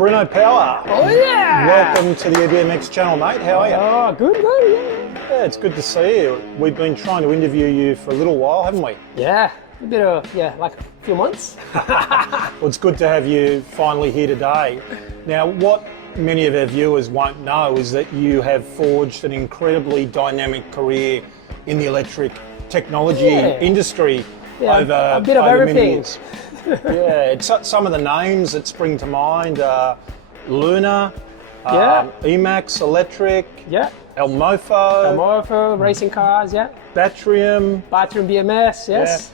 Bruno Power. Oh yeah! Welcome to the EBMX channel, mate. How are you? Oh, good, Yeah, it's good to see you. We've been trying to interview you for a little while, haven't we? yeah. A bit of, like a few months. Well, it's good to have you finally here today. Now, what many of our viewers won't know is that you have forged an incredibly dynamic career in the electric technology industry over a bit of over many everything. years. Yeah, some of the names that spring to mind are Luna, Emax Electric, Elmofo, Morpho, racing cars, Batrium, Bathroom BMS, yes.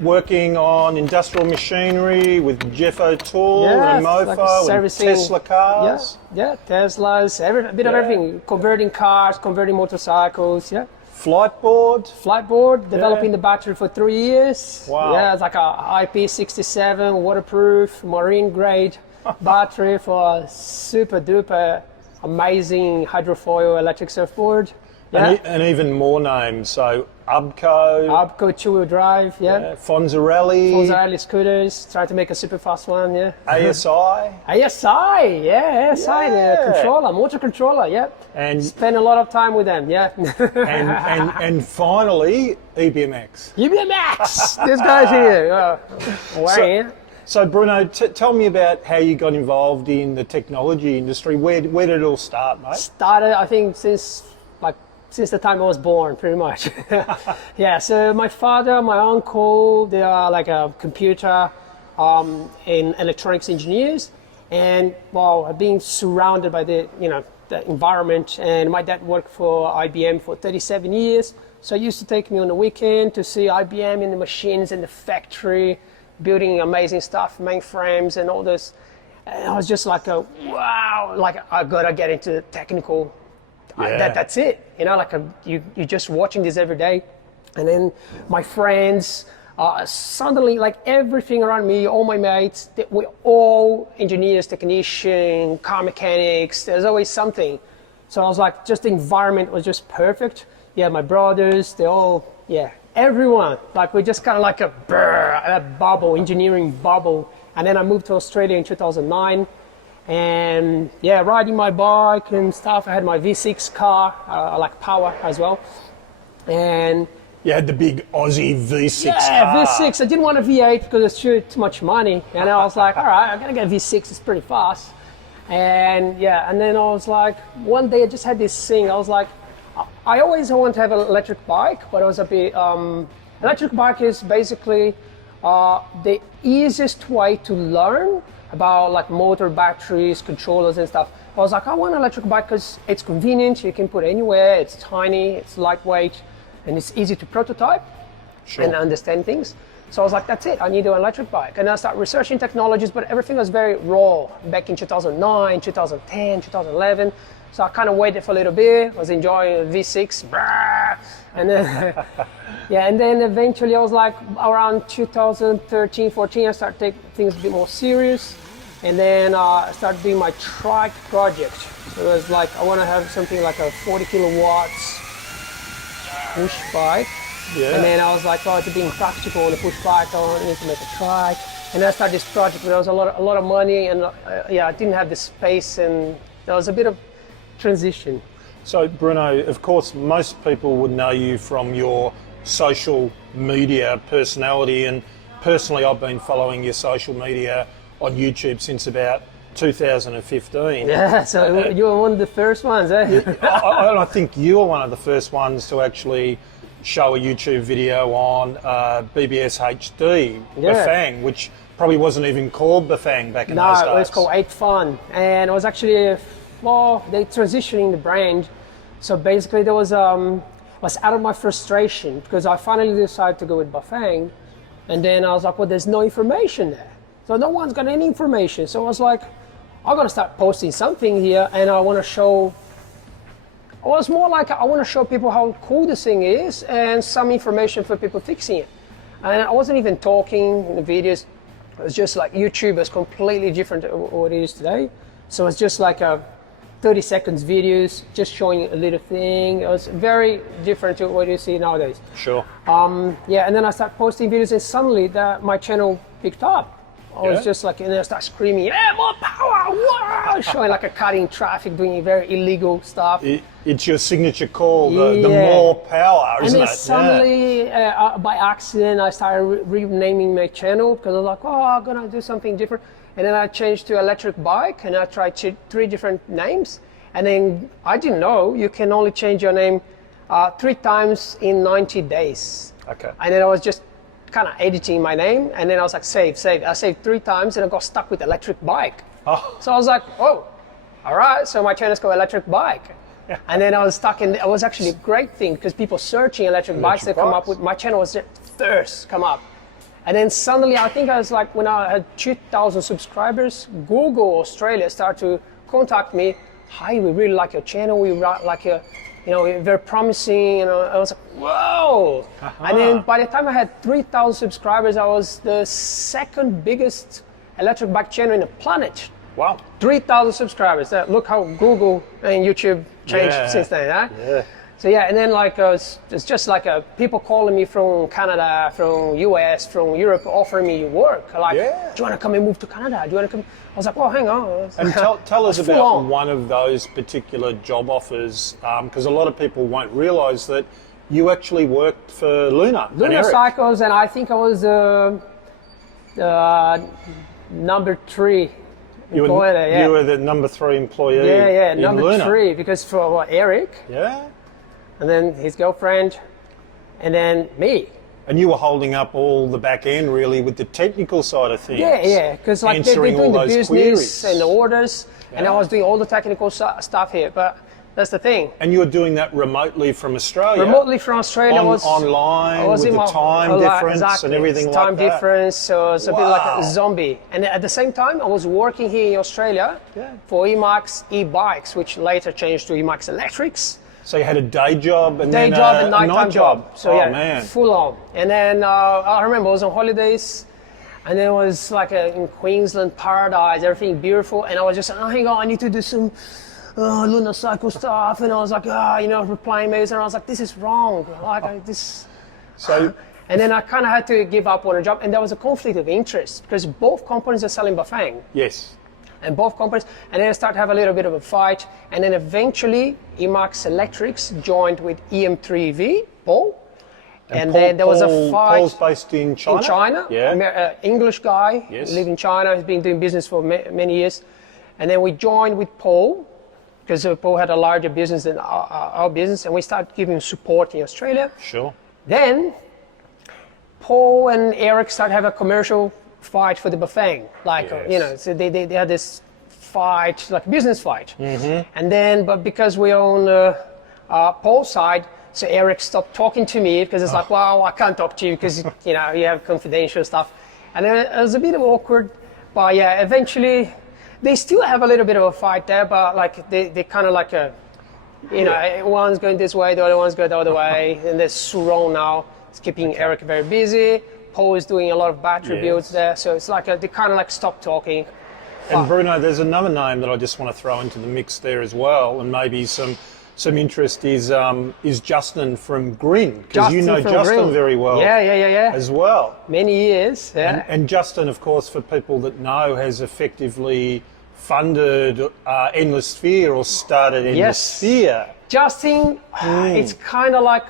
working on industrial machinery with Jeff O'Toole and like Mofo and servicing- Tesla cars. Teslas, a bit of everything. Converting cars, converting motorcycles, Flightboard. Flightboard, developing the battery for 3 years. Wow. Yeah, it's like a IP67 waterproof marine grade battery for a super duper amazing hydrofoil electric surfboard. Yeah. And even more names. So Ubco, Abco two-wheel drive, Fonzarelli, Fonzarelli scooters, trying to make a super fast one, ASI. ASI, the controller, motor controller, And Spend a lot of time with them, and finally EBMX. EBMX, this guy's here. Wearing it. So Bruno, tell me about how you got involved in the technology industry. Where did it all start, mate? Started, I think, since the time I was born, pretty much. So my father, my uncle, they are like a computer and electronics engineers, and being surrounded by the environment. And my dad worked for IBM for 37 years, so he used to take me on the weekend to see IBM in the machines in the factory, building amazing stuff, mainframes and all this. And I was just like, wow, like I gotta get into technical. That's it. You're just watching this every day. And then my friends, suddenly, like everything around me, all my mates, we're all engineers, technicians, car mechanics. There's always something. So I was like, just the environment was just perfect. Yeah, my brothers, they all, everyone. Like we're just kind of like a bubble, engineering bubble. And then I moved to Australia in 2009. And riding my bike and stuff. I had my V6 car, I like power as well. And you had the big Aussie V6 car. V6. I didn't want a V8 because it's too much money. And I was like, all right, I'm gonna get a V6. It's pretty fast. And and then I was like, one day I just had this thing. I was like, I always wanted to have an electric bike, but I was a bit. Electric bike is basically the easiest way to learn about like motor, batteries, controllers and stuff. I was like, I want an electric bike because it's convenient, you can put it anywhere, it's tiny, it's lightweight, and it's easy to prototype and understand things. So I was like, that's it, I need an electric bike. And I started researching technologies, but everything was very raw back in 2009, 2010, 2011. So I kind of waited for a little bit, was enjoying V6, and then and then eventually I was like around 2013, 14, I started taking things a bit more serious, and then I started doing my trike project. So it was like I want to have something like a 40 kilowatts push bike, and then I was like, to being practical on a push bike, I need to make a trike, and then I started this project, but there was a lot of money, and I didn't have the space, and there was a bit of transition. So Bruno, of course, most people would know you from your social media personality, and personally I've been following your social media on YouTube since about 2015. Yeah, so you were one of the first ones, eh? I think you were one of the first ones to actually show a YouTube video on BBS HD, Bafang, which probably wasn't even called Bafang back in those days. No, it was called 8Fun, and it was actually they transitioning the brand. So basically there was out of my frustration because I finally decided to go with Bafang, and then I was like, well, there's no information there, so no one's got any information. So I was like, I'm gonna start posting something here, and I want to show. It was more like I want to show people how cool this thing is and some information for people fixing it. And I wasn't even talking in the videos. It was just like YouTube is completely different to what it is today. So it's just like a 30 seconds videos, just showing a little thing. It was very different to what you see nowadays. Sure. And then I started posting videos, and suddenly my channel picked up. I was just like, and then I started screaming, yeah, more power, wow, showing like a cutting traffic, doing very illegal stuff. It's your signature call, the Yeah. more power, And isn't then it? suddenly, by accident, I started renaming my channel because I was like, oh, I'm gonna do something different. And then I changed to electric bike, and I tried 3 different names. And then I didn't know you can only change your name 3 times in 90 days. Okay. And then I was just kind of editing my name, and then I was like, save. I saved 3 times, and I got stuck with electric bike. Oh. So I was like, oh, all right. So my channel's called electric bike. And then I was stuck in. It was actually a great thing because people searching electric bikes, they come up with. My channel was first come up, and then suddenly I think I was like when I had 2,000 subscribers, Google Australia started to contact me. Hi, we really like your channel. We like your, you're very promising. I was like, whoa! And then by the time I had 3,000 subscribers, I was the second biggest electric bike channel in the planet. Wow. 3,000 subscribers. Look how Google and YouTube changed since then, huh? Yeah. So yeah, and then it's just like people calling me from Canada, from US, from Europe, offering me work. Like, do you want to come and move to Canada? Do you want to come? I was like, well, hang on. And tell us full about on. one of those particular job offers, because a lot of people won't realise that you actually worked for Luna. and Lunar Eric. Cycles, and I think I was number 3 employee there. Yeah. You were the number 3 employee. yeah, in number Luna. 3 because for Eric, Yeah. and then his girlfriend, and then me. And you were holding up all the back end really with the technical side of things. Yeah, because like they're answering doing all the those business queries. and the orders, and I Yeah. was doing all the technical stuff here. But that's the thing. And you were doing that remotely from Australia. Remotely from Australia online I was with in the my time difference exactly, and everything time like that. difference. So it's a bit like Wow. a zombie. And at the same time, I was working here in Australia Yeah. for Emax e-bikes, which later changed to Emax Electrics. So you had a day job and Day then job a and nighttime night job. So oh yeah, man. full on. And then I remember I was on holidays, and then it was like in Queensland paradise, everything beautiful. And I was just, oh, hang on, I need to do some Lunar Cycle stuff. And I was like, replying mails, and I was like, this is wrong. This. So And then I kind of had to give up on a job, and there was a conflict of interest because both companies are selling Bafang. yes. And both companies, and then I started to have a little bit of a fight, and then eventually Emax Electrics joined with EM3V, Paul, and then there was a fight Paul's based in China. in China. Yeah. English guy, Yes. live in China. He's been doing business for many years, and then we joined with Paul because Paul had a larger business than our business, and we started giving support in Australia. Sure. Then Paul and Eric started having a commercial fight for the Bafang. Yes. So they had this fight, like a business fight. And then, but because we own Paul's side, so Eric stopped talking to me because it's like, well, I can't talk to you because, you have confidential stuff. And it was a bit awkward, but yeah, eventually they still have a little bit of a fight there, but like they kind of like one's going this way, the other one's going the other way, and there's Suron now. It's keeping Eric very busy. Paul is doing a lot of battery builds there, so it's like they kind of like stop talking. And Bruno, there's another name that I just want to throw into the mix there as well, and maybe some interest is Justin from Grin, because you know from Justin Grin. very well. Yeah. As well. Many years. Yeah. And Justin, of course, for people that know, has effectively funded Endless Sphere or started Endless Yes. Sphere. Justin, it's kind of like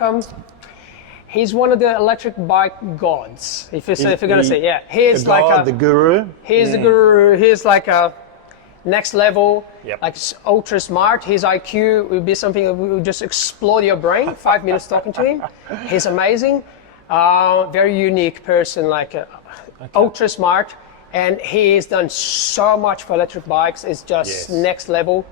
he's one of the electric bike gods. If you're gonna say, yeah, he's the like god, the guru. he's the guru. He's like a next level, Yep. like ultra smart. His IQ would be something that would just explode your brain. 5 minutes talking to him. He's amazing. Very unique person, like ultra smart. And he has done so much for electric bikes. It's just Yes. next level.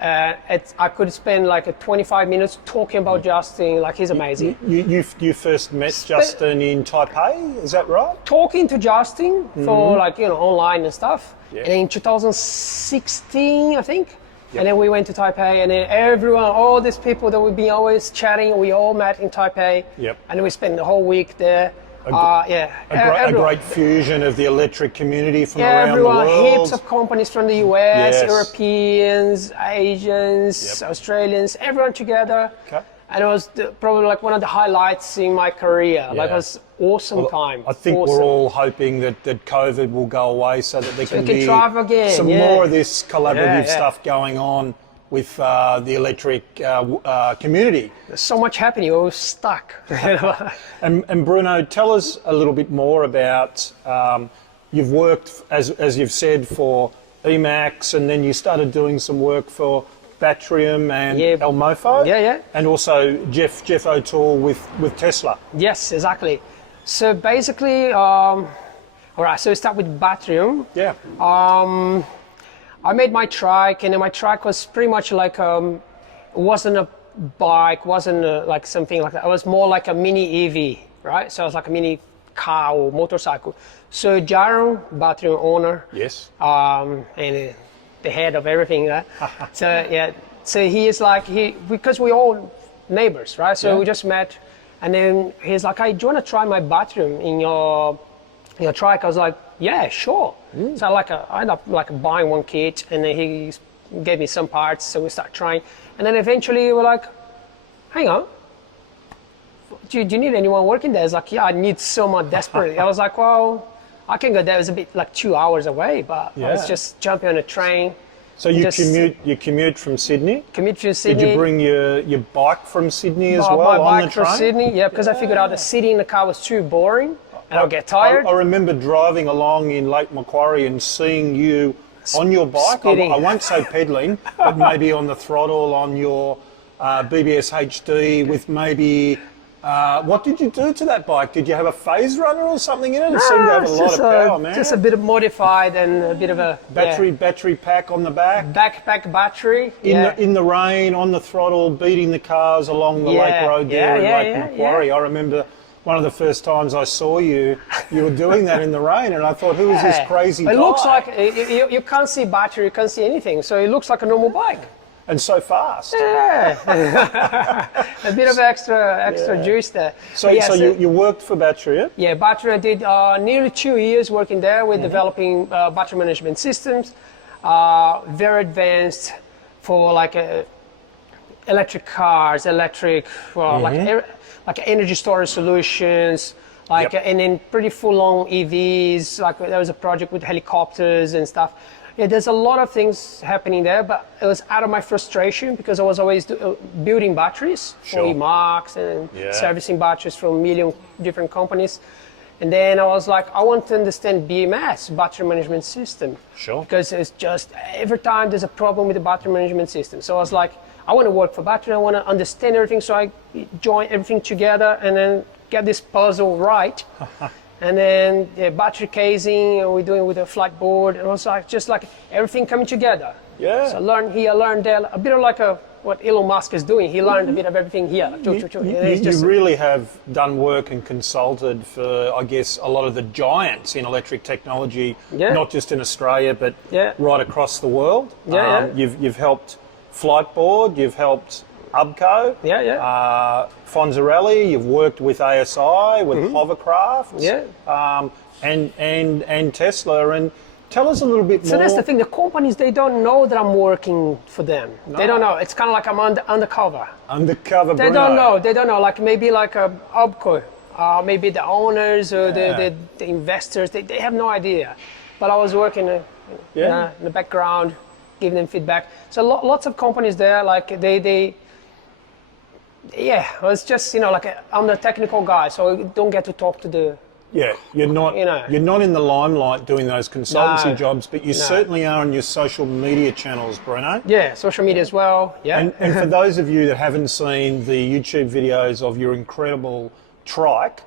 I could spend like 25 minutes talking about Justin. Like he's amazing. You first met Justin in Taipei, is that right? Talking to Justin for online and stuff. Yeah. And in 2016, I think. And then we went to Taipei, and then everyone, all these people that we've been always chatting, we all met in Taipei. Yep. And we spent the whole week there. A great fusion of the electric community from around the Everyone, world. heaps of companies from the US, Yes. Europeans, Asians, Yep. Australians, everyone together. Okay. And it was probably like one of the highlights in my career. Like Yeah. I was awesome time. I think awesome. we're all hoping that COVID will go away so that there can we can be drive again, some yeah. more of this collaborative Yeah, yeah. stuff going on with the electric community. There's so much happening. We're stuck. And Bruno, tell us a little bit more about, you've worked, as you've said, for Emax, and then you started doing some work for Batrium and Yeah. Elmofo. Yeah, yeah. And also Jeff O'Toole with Tesla. Yes, exactly. So basically, all right, so we start with Batrium. Yeah. I made my trike, and then my trike was pretty much like, it wasn't a bike, wasn't like something like that. It was more like a mini EV, right? So it was like a mini car or motorcycle. So Jaron, Batrium owner, Yes. and the head of everything, right? So yeah, so he is like, because we all neighbors, right? So Yeah. we just met, and then he's like, hey, do you want to try my Batrium in your trike? I was like, yeah, sure. So I ended up like buying one kit, and then he gave me some parts, so we started trying. And then eventually we're like, hang on, do you need anyone working there? It's like, yeah, I need someone desperately. I was like, well, I can go there. It was a bit like 2 hours away, but I was Yeah. just jumping on a train. So you Just- commute from Sydney? Commute to Did Sydney. you bring your bike from Sydney as my well on the bike from train? Sydney? Yeah, because I figured out that sitting in the car was too boring, and I'll get tired. I remember driving along in Lake Macquarie and seeing you on your bike. Speeding. I won't say pedaling, but maybe on the throttle on your BBS HD with maybe. What did you do to that bike? Did you have a phase runner or something in it? It seemed to have a It's lot just of power, man. Just a bit of modified and a bit of a battery pack on the back. backpack battery. In the rain, on the throttle, beating the cars along the lake road there in Lake Macquarie. I remember one of the first times I saw you were doing that in the rain, and I thought, who is this crazy guy? It looks like you can't see battery, you can't see anything, so it looks like a normal bike. And so fast. Yeah, a bit of extra juice there. So, But yeah, you worked for Batrium? Yeah, battery. I did nearly 2 years working there with developing battery management systems, very advanced for like electric cars, like energy storage solutions, like and then pretty full-on EVs. Like there was a project with helicopters and stuff. Yeah, there's a lot of things happening there, but it was out of my frustration because I was always building batteries for Sure. Emax and Yeah. servicing batteries from a million different companies. And then I was like, I want to understand BMS, battery management system. Sure. Because it's just every time there's a problem with the battery management system. So I was like, I want to work for battery, I want to understand everything, so I join everything together and then get this puzzle right. And then battery casing, and we're doing with a flight board, and also just like everything coming together. Yeah. So I learned here, learned there, a bit of like what Elon Musk is doing. He learned a bit of everything here. You really have done work and consulted for, I guess, a lot of the giants in electric technology, Yeah. not just in Australia, but Yeah. right across the world. Yeah, You've helped Flightboard, you've helped Ubco, Fonzarelli, you've worked with ASI, with Hovercraft, and Tesla. And tell us a little bit more. So that's the thing. The companies, they don't know that I'm working for them. No. They don't know. It's kind of like I'm undercover. Undercover They Bruno. don't know. They don't know. Like maybe like a Ubco, maybe the owners or the investors. They have no idea. But I was working in the background, giving them feedback. So lots of companies there, like it's just like I'm the technical guy, so I don't get to talk to the. Yeah, you're not in the limelight doing those consultancy No. jobs, but you certainly are on your social media channels, Bruno. Yeah, social media as well. Yeah. And for those of you that haven't seen the YouTube videos of your incredible trike,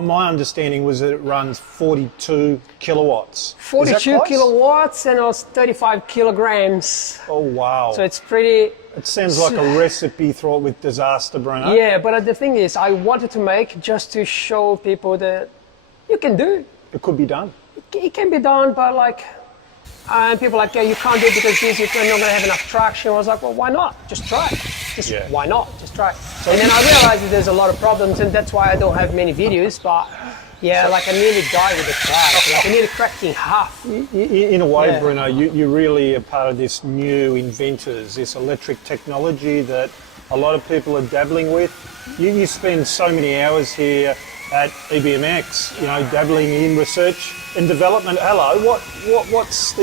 my understanding was that it runs 42 kilowatts. 42 kilowatts and it was 35 kilograms. Oh, wow. So it's pretty. It sounds like a recipe fraught with disaster, Bruno. Yeah, but the thing is, I wanted to make just to show people that you can do it. It could be done. It can be done, but and people are like, yeah, you can't do it because you're not going to have enough traction. I was like, well, why not? Just try it. Why not? Just try it. And then I realized that there's a lot of problems, and that's why I don't have many videos, but I nearly died with the trike. I nearly cracked in half. In a way, Bruno, you really are part of this new inventors, this electric technology that a lot of people are dabbling with. You spend so many hours here at EBMX, you know, dabbling in research and development. Hello, what's the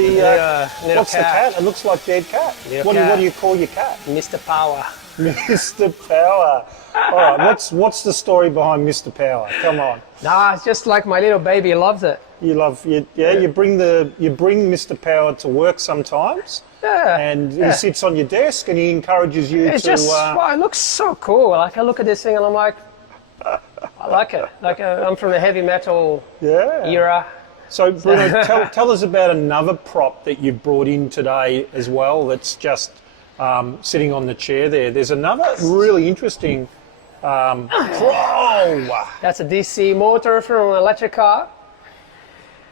little what's the cat? It looks like dead cat. What do you call your cat? Mr. Power. Mr. Power. All right, what's the story behind Mr. Power? Come on. Nah, it's just like my little baby loves it. You bring Mr. Power to work sometimes. Yeah. And he sits on your desk and he encourages you It's to. just, well, it looks so cool. Like, I look at this thing and I'm like, I like it. Like, I'm from the heavy metal era. So, Bruno, tell us about another prop that you've brought in today as well that's just sitting on the chair there. There's another really interesting pro. That's a DC motor from an electric car.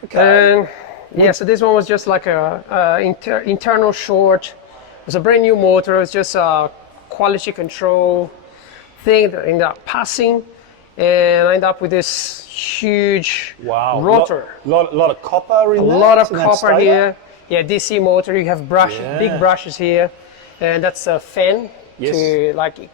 Okay. Yeah, so this one was just like a internal short. It was a brand new motor. It was just a quality control thing that ended up passing, and I ended up with this huge rotor. Lot of copper in there. A lot of copper here. Yeah, DC motor. You have brushes, big brushes here, and that's a fan to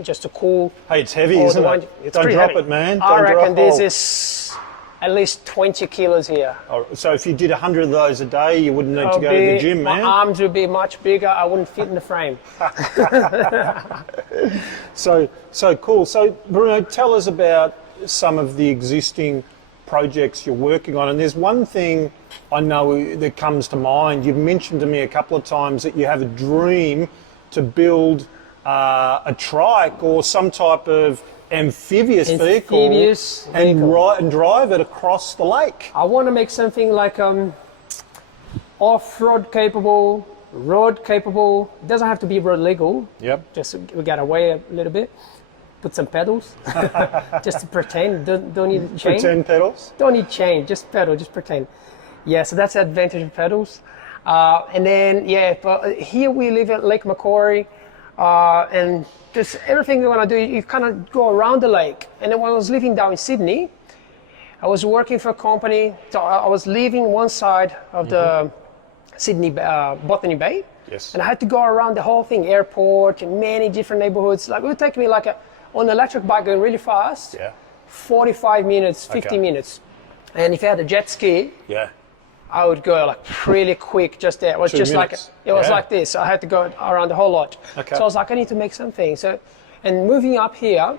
just to cool. Hey, it's heavy, isn't it? Don't drop it, man. I reckon this is at least 20 kilos here. Oh, so if you did 100 of those a day, you wouldn't need to go to the gym, man. My arms would be much bigger. I wouldn't fit in the frame. So cool. So Bruno, tell us about some of the existing projects you're working on. And there's one thing I know that comes to mind. You've mentioned to me a couple of times that you have a dream to build a trike or some type of amphibious vehicle and drive it across the lake. I want to make something like off-road capable, road capable. It doesn't have to be road legal. Yep. Just we got to weigh a little bit, put some pedals, just to pretend. Don't need chain. Pretend pedals. Don't need chain. Just pedal. Just pretend. Yeah. So that's the advantage of pedals. And then but here we live at Lake Macquarie, and just everything you want to do, you kind of go around the lake. And then when I was living down in Sydney, I was working for a company. So I was leaving one side of the Sydney Botany Bay. Yes. And I had to go around the whole thing, airport and many different neighborhoods. Like, it would take me on an electric bike going really fast, 45 minutes, 50 minutes. And if I had a jet ski, I would go like really quick just there. It was just minutes. Like this. So I had to go around the whole lot. Okay. So I was like, I need to make something. So, and moving up here,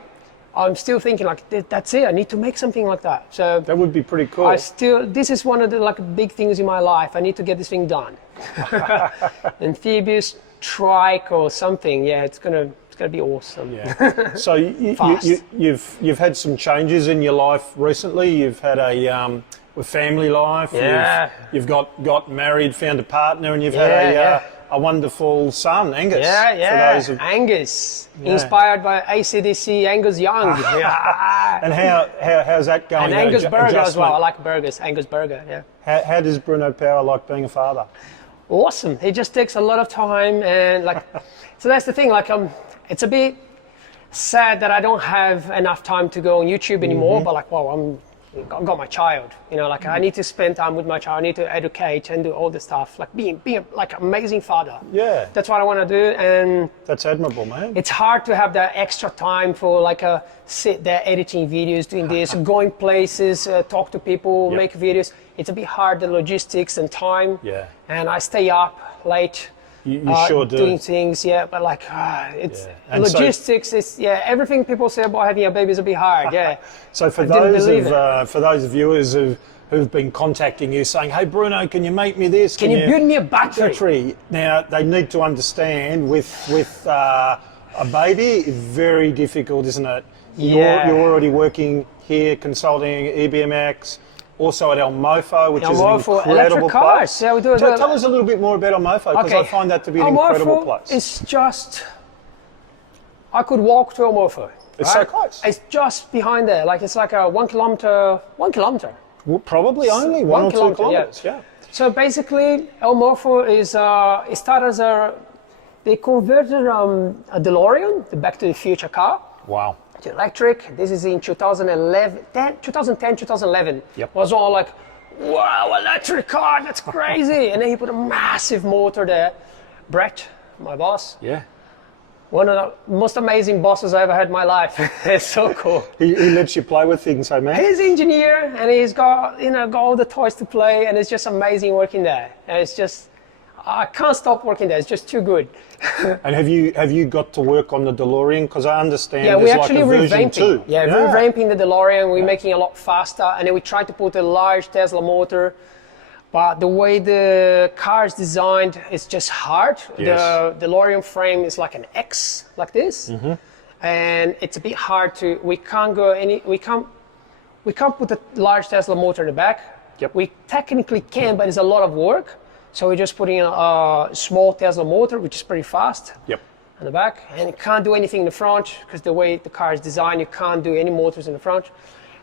I'm still thinking like, that's it. I need to make something like that. So that would be pretty cool. This is one of the big things in my life. I need to get this thing done. Amphibious trike or something. Yeah, it's gonna be awesome. Yeah. So you've had some changes in your life recently. You've had with family life, you've got married, found a partner, and you've had a wonderful son, Angus. Angus, inspired by AC/DC, Angus Young. And how's that going? And Angus Burger as well. I like burgers. Angus Burger. Yeah. How does Bruno Power like being a father? Awesome. It just takes a lot of time, and so that's the thing. It's a bit sad that I don't have enough time to go on YouTube anymore. But I've got my child, I need to spend time with my child. I need to educate and do all this stuff, being like an amazing father. Yeah. That's what I want to do, and that's admirable, man. It's hard to have that extra time for sit there editing videos, doing this, going places, talk to people, make videos. It's a bit hard, the logistics and time. Yeah. And I stay up late. You sure do. Doing things, but it's logistics. It's everything people say about having a baby is a bit hard. Yeah. So for those viewers who've been contacting you saying, "Hey Bruno, can you make me this? Can you build me a battery?" Now they need to understand with a baby, it's very difficult, isn't it? You're already working here, consulting EBMX. Also at El Mofo, which is an incredible place. Yeah, we do. Tell us a little bit more about El Mofo, because I find that to be an incredible place. It's just, I could walk to El Mofo. It's so close. It's just behind there. It's like a 1 kilometer. Well, probably only 1 or 2 kilometers. Yeah. So basically, El Mofo is it started as they converted a DeLorean, the Back to the Future car. Wow. Electric. This is in 2010, 2011. Yep. Was all like, wow, electric car, that's crazy. And then he put a massive motor there. Brett, my boss, one of the most amazing bosses I ever had in my life. It's so cool. He lets you play with things, hey man. He's an engineer, and he's got got all the toys to play, and it's just amazing working there. And it's just, I can't stop working there. It's just too good. And have you got to work on the DeLorean? Because I understand Yeah, there's we're like actually a version revamping. 2. Yeah, revamping the DeLorean. We're making it a lot faster, and then we tried to put a large Tesla motor. But the way the car is designed, it's just hard. Yes. The DeLorean frame is like an X, like this, and it's a bit hard to. We can't put a large Tesla motor in the back. Yep. We technically can, but it's a lot of work. So we're just putting a small Tesla motor, which is pretty fast. Yep. In the back, and you can't do anything in the front because the way the car is designed, you can't do any motors in the front.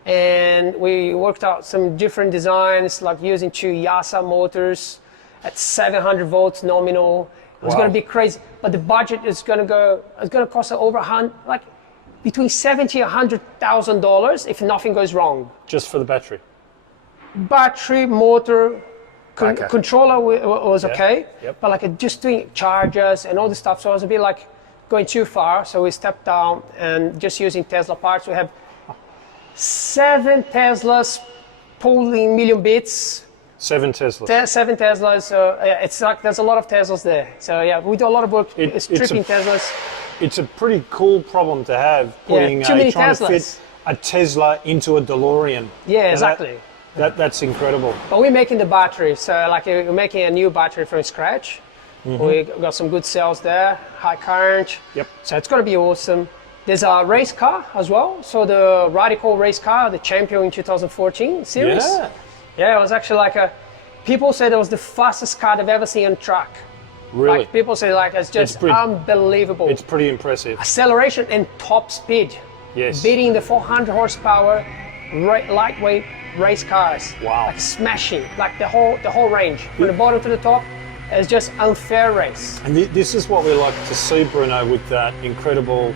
And we worked out some different designs, like using 2 YASA motors at 700 volts nominal. It was Wow. going to be crazy, but the budget is going to cost over between $70,000 and $100,000 if nothing goes wrong. Just for the battery. Battery, motor, Okay. controller was okay, Yep. but like just doing chargers and all the stuff, so it was a bit like going too far. So we stepped down and just using Tesla parts. We have 7 Teslas pulling million bits. 7 Teslas. 7 Teslas. So it's like there's a lot of Teslas there. So yeah, we do a lot of work stripping Teslas. It's a pretty cool problem to have, putting too many trying to Teslas. fit a Tesla into a DeLorean. Yeah, Now exactly. That's incredible. But we're making the battery, so like we're making a new battery from scratch. We got some good cells there, high current. Yep. So it's going to be awesome. There's a race car as well. So the Radical race car, the Champion in 2014 series. Yeah, it was actually people said it was the fastest car they've ever seen on track. Really? Like people say it's just unbelievable. It's pretty impressive. Acceleration and top speed. Yes. Beating the 400 horsepower lightweight race cars. Wow. Like smashing, like the whole range. From the bottom to the top, it's just unfair race. And this is what we like to see, Bruno, with that incredible,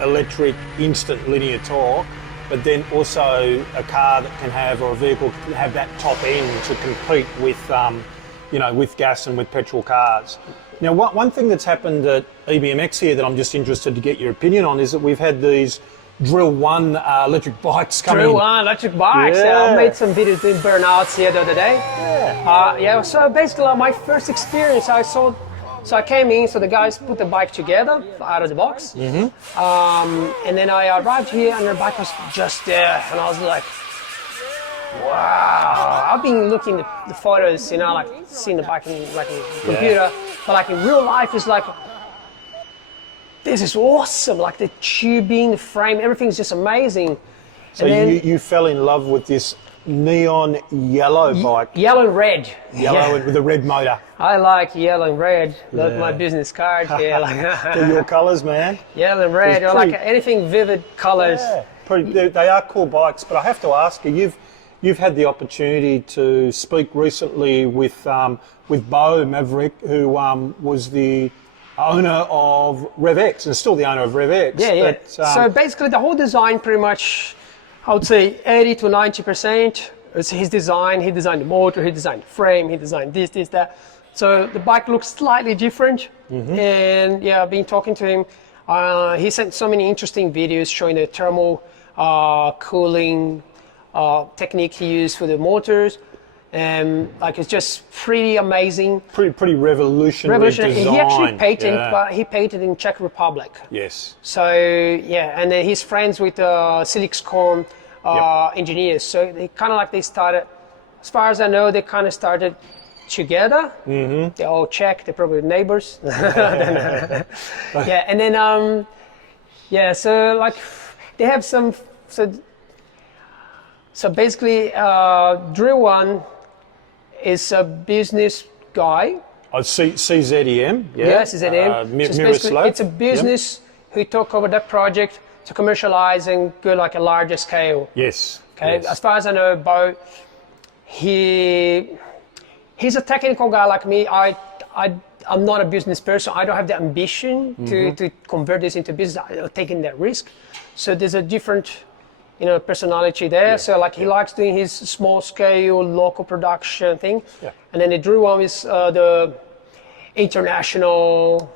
electric instant linear torque, but then also a car that can have, or a vehicle can have that top end to compete with, with gas and with petrol cars. Now, one thing that's happened at EBMX here that I'm just interested to get your opinion on is that we've had these Drill One electric bikes coming. Drill One electric bikes. Yeah. I made some videos doing burnouts here the other day. So basically my first experience, so I came in, so the guys put the bike together out of the box. And then I arrived here and the bike was just there. And I was like, wow. I've been looking at the photos, seeing the bike in computer. But like in real life, it's like, this is awesome, like the tubing, the frame, everything's just amazing. So you fell in love with this neon yellow bike. Yellow and red. Yellow with a red motor. I like yellow and red. That's my business card here. They're your colours, man. Yellow and red. I like anything vivid colours. Yeah. They are cool bikes, but I have to ask you, you've had the opportunity to speak recently with Bo Maverick, who was the owner of RevX and still the owner of RevX. Yeah. But, so basically the whole design pretty much, I would say 80 to 90% is his design. He designed the motor, he designed the frame, he designed this, that. So the bike looks slightly different. And I've been talking to him. He sent so many interesting videos showing the thermal cooling technique he used for the motors. And it's just pretty amazing. Pretty revolutionary design. He actually patented, but he patented in Czech Republic. Yes. So and then he's friends with Silixcom engineers. So they started, as far as I know, they kind of started together. They're all Czech. They're probably neighbors. And then so they have some. So basically, Drill One is a business guy. CZEM, yeah. Yes, CZEM. Miroslav. It's a business who took over that project to commercialize and go like a larger scale. Yes. Okay. Yes. As far as I know, Bo, he's a technical guy like me. I'm not a business person. I don't have the ambition to convert this into business. I'm taking that risk. So there's a different personality there. Yeah. So he likes doing his small scale, local production thing. Yeah. And then the Drill One is the international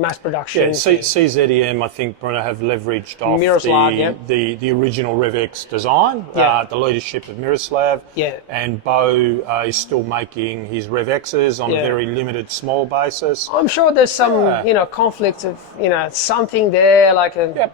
mass production. Yeah, CZEM, I think, Bruno, have leveraged off Miroslav, the original RevX design, Yeah. the leadership of Miroslav, Yeah. and Bo is still making his RevXs on a Yeah. very limited, small basis. I'm sure there's some, conflict of, something there, like a,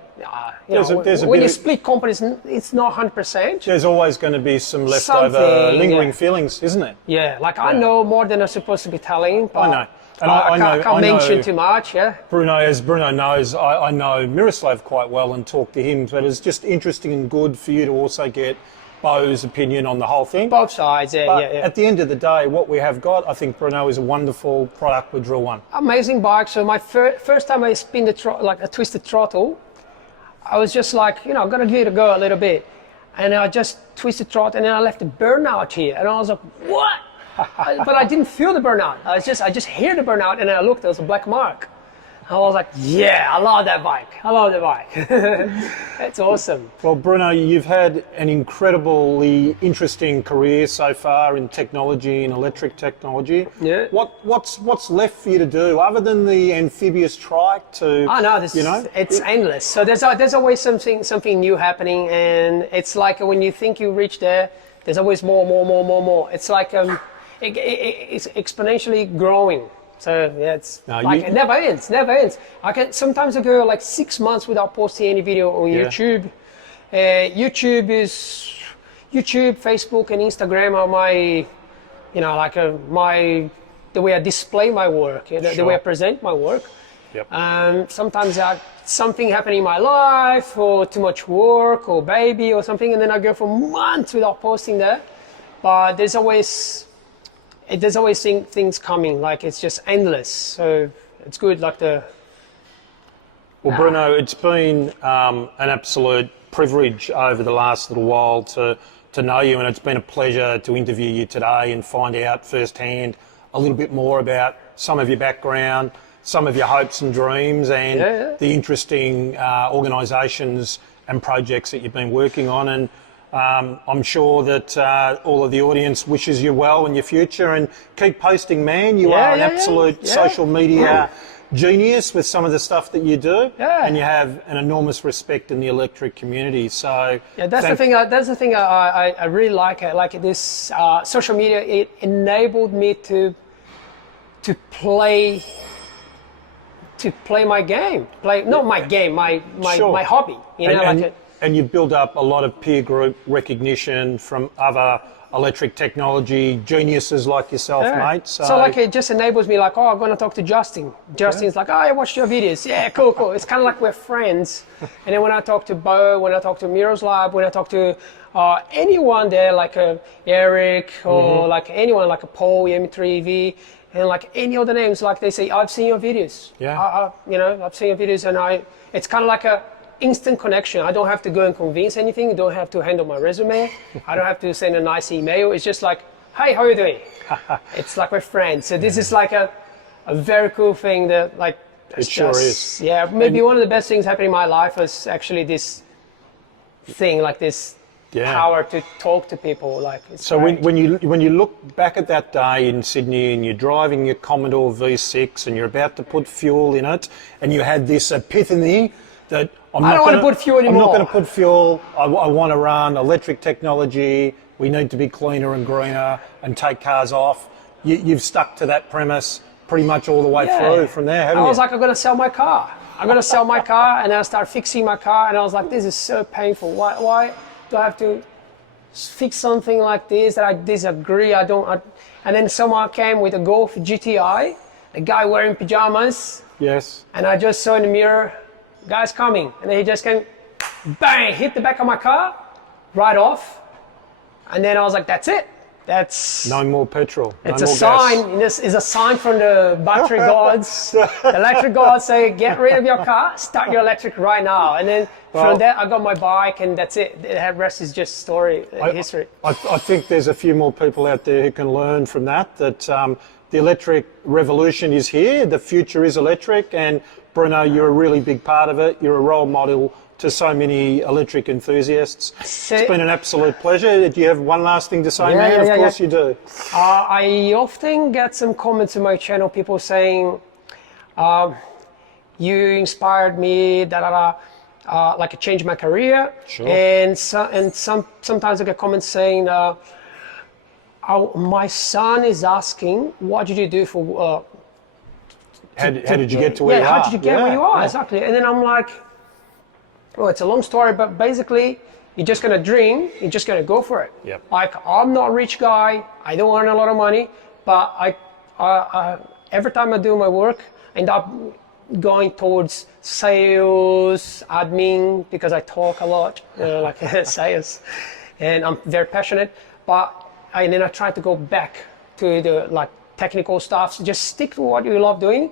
There's a when bit you of- split companies, it's not 100%. There's always going to be some leftover Something, lingering yeah. feelings, isn't it? Yeah, like I know more than I'm supposed to be telling. But I know. And I can't mention know- too much, yeah. Bruno, as Bruno knows, I know Miroslav quite well and talk to him, but it's just interesting and good for you to also get Bo's opinion on the whole thing. Both sides, yeah, But yeah. at the end of the day, what we have got, I think, Bruno, is a wonderful product with Drill One. Amazing bike. So my first time I spin like a twisted throttle, I was just like, I'm gonna give it a go a little bit, and I just twisted throttle, and then I left the burnout here, and I was like, what? But I didn't feel the burnout. I just hear the burnout, and I looked, there was a black mark. I was like, yeah, I love that bike. I love the bike. That's awesome. Well, Bruno, you've had an incredibly interesting career so far in technology and electric technology. Yeah. What's left for you to do other than the amphibious trike? Oh no, it's endless. So there's always something new happening, and it's like when you think you reach there, there's always more. It's like it's exponentially growing. So yeah, it's it never ends. Sometimes I go like 6 months without posting any video on YouTube. YouTube, Facebook, and Instagram are my, the way I display my work, the way I present my work. Yep. Sometimes something happening in my life, or too much work, or baby, or something, and then I go for months without posting that. But there's always things coming. Like it's just endless. So it's good. Well, Bruno, it's been an absolute privilege over the last little while to know you, and it's been a pleasure to interview you today and find out firsthand a little bit more about some of your background, some of your hopes and dreams, and the interesting organisations and projects that you've been working on. And I'm sure that all of the audience wishes you well in your future, and keep posting, man. You are an absolute social media genius with some of the stuff that you do, and you have an enormous respect in the electric community. So that's the thing. That's the thing I really like. I like this social media. It enabled me to play my game. My hobby. And you build up a lot of peer group recognition from other electric technology geniuses like yourself, mate. So it just enables me, like, I'm going to talk to Justin. Justin's like, I watched your videos. Yeah, cool. It's kind of like we're friends. And then when I talk to Bo, when I talk to Miroslav, when I talk to anyone there, like Eric, or like anyone, like a Paul, M3V, and like any other names, like they say, I've seen your videos. Yeah. I've seen your videos, and it's kind of like a instant connection. I don't have to go and convince anything. I don't have to handle my resume. I don't have to send a nice email. It's just like, hey, how are you doing? It's like we're friends. So this is like a very cool thing that, like, it sure is. Yeah, maybe one of the best things happening in my life was actually this thing, like this power to talk to people. Like, so when you look back at that day in Sydney, and you're driving your Commodore V6 and you're about to put fuel in it, and you had this epiphany that I don't want to put fuel anymore. I'm not going to put fuel. I want to run electric technology. We need to be cleaner and greener and take cars off. You've stuck to that premise pretty much all the way through from there, haven't you? I was like, I'm going to sell my car. I'm going to sell my car, and then I started fixing my car, and I was like, this is so painful. Why do I have to fix something like this that I disagree? And then someone came with a Golf GTI, a guy wearing pajamas. Yes. And I just saw in the mirror, guy's coming, and then he just came, bang, hit the back of my car, right off, and then I was like, that's it. That's no more petrol. It's a sign. This is a sign from the battery gods. The electric gods say, get rid of your car, start your electric right now. And then from there, I got my bike, and that's it. The rest is just history. I think there's a few more people out there who can learn from that. The electric revolution is here. The future is electric, and Bruno, you're a really big part of it. You're a role model to so many electric enthusiasts. It's been an absolute pleasure. Do you have one last thing to say, man? Of course you do. I often get some comments on my channel, people saying, you inspired me, like it changed my career. Sure. And sometimes I get comments saying, oh, my son is asking, what did you do for How did you get to where you are? how did you get where you are? Exactly. And then I'm like, well, it's a long story, but basically, you're just gonna dream, you're just gonna go for it. Yep. Like, I'm not a rich guy, I don't earn a lot of money, but every time I do my work, I end up going towards sales, admin, because I talk a lot, like sales, and I'm very passionate, and then I try to go back to the like technical stuff. So just stick to what you love doing,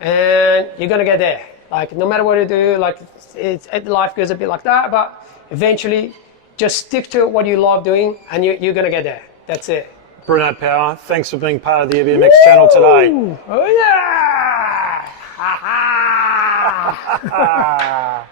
and you're gonna get there. Like, no matter what you do, like life goes a bit like that, but eventually just stick to what you love doing, and you're gonna get there. That's it. Bruno Power, thanks for being part of the EBMX channel today. Oh yeah! Ha ha!